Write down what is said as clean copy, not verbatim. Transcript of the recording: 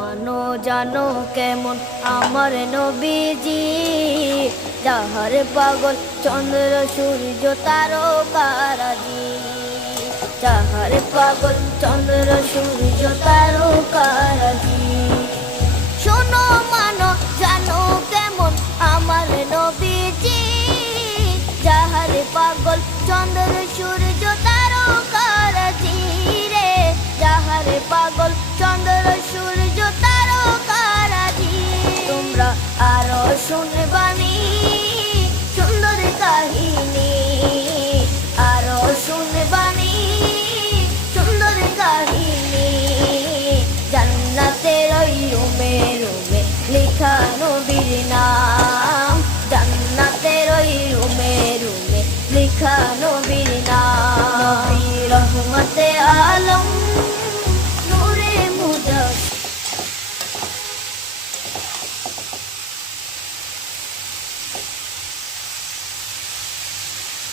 মানো জানো কেমন আমার নবীজি, যাহার পাগল চন্দ্র সূর্য তারকারাজি, যাহার পাগল চন্দ্র সূর্য তারকারাজি। শোনো মানো জানো কেমন আমার নবীজি, যাহার পাগল চন্দ্র সূর্য তারকারাজি রে, যাহার পাগল চন্দ্র সূর্য তারকারাজি। তোমরা আরো শুনে